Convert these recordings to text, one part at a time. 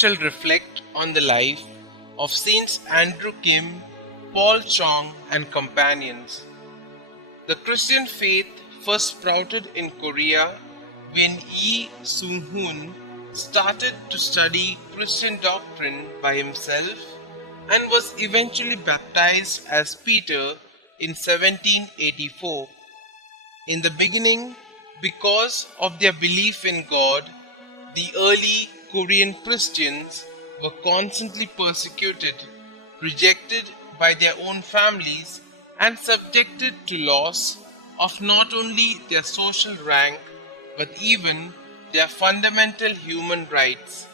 shall reflect on the life of Saints Andrew Kim, Paul Chong and companions. The Christian faith first sprouted in Korea when Yi Sung-hoon started to study Christian doctrine by himself and was eventually baptized as Peter in 1784. In the beginning, because of their belief in God, the early Korean Christians were constantly persecuted, rejected by their own families, and subjected to loss of not only their social rank but even their fundamental human rights.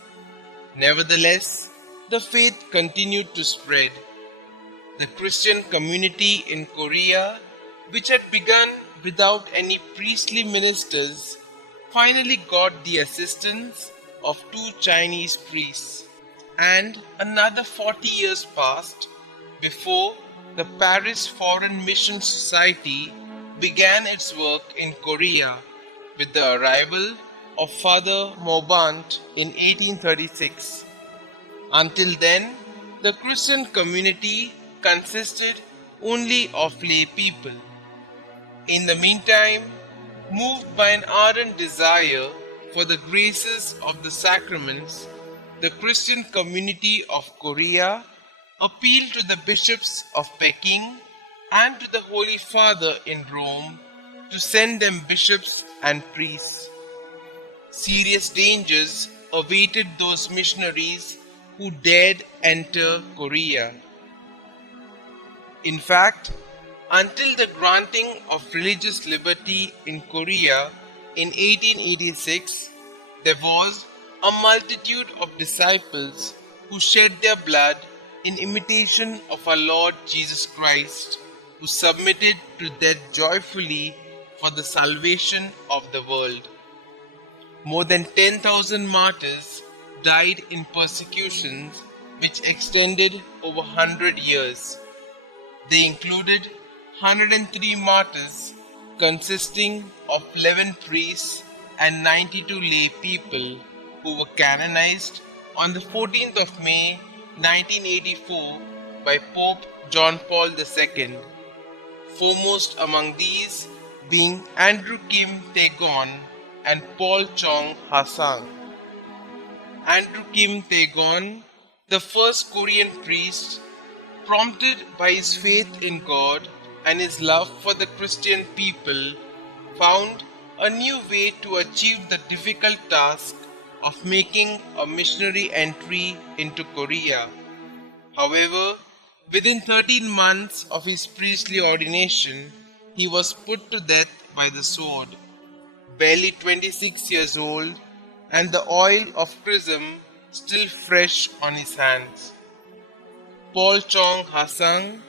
Nevertheless, the faith continued to spread. The Christian community in Korea, which had begun without any priestly ministers, finally got the assistance of 2 Chinese priests, and another 40 years passed before the Paris Foreign Mission Society began its work in Korea with the arrival of Father Maubant in 1836. Until then, the Christian community consisted only of lay people. In the meantime, moved by an ardent desire for the graces of the sacraments, the Christian community of Korea appealed to the bishops of Peking and to the Holy Father in Rome to send them bishops and priests. Serious dangers awaited those missionaries who dared enter Korea. In fact, until the granting of religious liberty in Korea in 1886, there was a multitude of disciples who shed their blood in imitation of our Lord Jesus Christ, who submitted to death joyfully for the salvation of the world. More than 10,000 martyrs died in persecutions which extended over 100 years. They included 103 martyrs consisting of 11 priests and 92 lay people who were canonized on the 14th of May 1984 by Pope John Paul II, foremost among these being Andrew Kim Taegon and Paul Chong Ha-sang. Andrew Kim Taegon, the first Korean priest, prompted by his faith in God and his love for the Christian people, found a new way to achieve the difficult task of making a missionary entry into Korea. However, within 13 months of his priestly ordination, he was put to death by the sword. Barely 26 years old, and the oil of chrism still fresh on his hands. Paul Chong Ha-sang,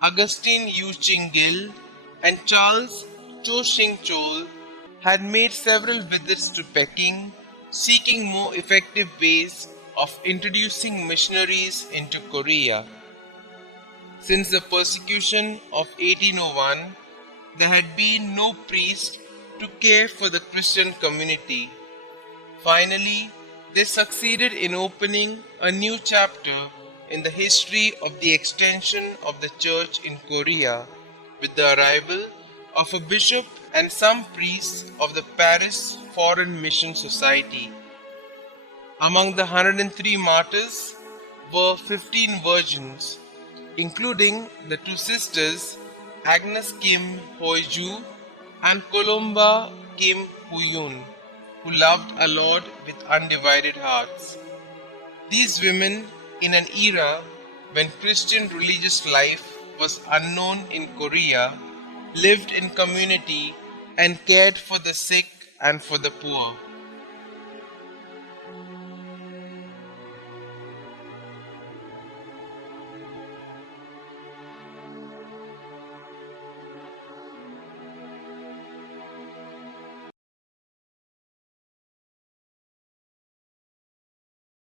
Augustine Yu Ching-gil, and Charles Cho Shing-chol had made several visits to Peking, seeking more effective ways of introducing missionaries into Korea. Since the persecution of 1801, there had been no priest to care for the Christian community. Finally, they succeeded in opening a new chapter in the history of the extension of the church in Korea with the arrival of a bishop and some priests of the Paris Foreign Mission Society. Among the 103 martyrs were 15 virgins, including the 2 sisters Agnes Kim Hoi-ju and Columba Kim Hu-yun, who loved our Lord with undivided hearts. These women, in an era when Christian religious life was unknown in Korea, lived in community and cared for the sick and for the poor.